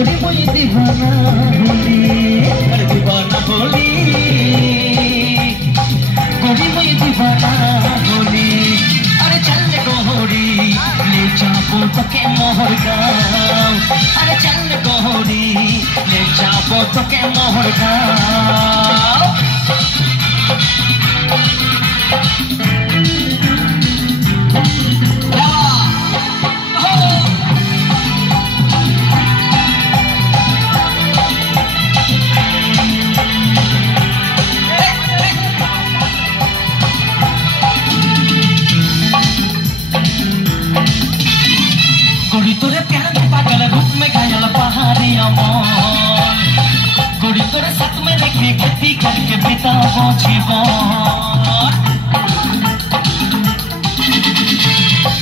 गोरी मुई दीवाना होली अरे दीवाना होली गोरी मुई दीवाना होली अरे चल गोरी ले जाबो तोके मोहर गाँव अरे चल गोरी ले जाबो तोके मोहर गाँव गोरी तोरे प्यार में पागल रूप में घायल पहाड़ी अमन गोरी तोरे साथ में देखे खेती करके बिताओ जीवन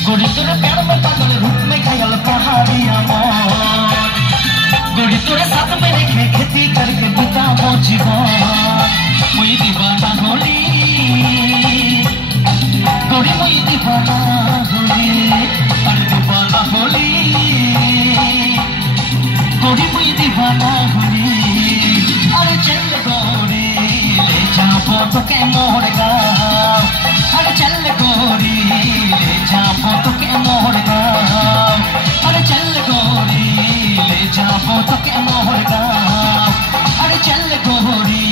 गोरी तोरे प्यार में पागल रूप में घायल पहाड़ी अमन गोरी तोरे साथ में देखे खेती करके बिताओ जीवन मुई दीवाना होली गोरी मुई दीवाना होली अरे दीवाना होली गोरी मुई दीवाना होली अरे चल गोरी ले जाबो तोके मोहर गाँव अरे चल गोरी ले जाबो तोके मोहर गाँव अरे चल गोरी ले जाबो तोके मोहर गाँव अरे चल गोरी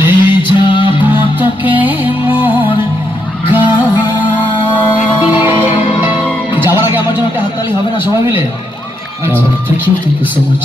ले जाबो तोके मोर गाँव যাওয়ার আগে আমার জন্য একটা হাততালি হবে না সবাই মিলে? আচ্ছা থ্যাংক ইউ সো মাচ।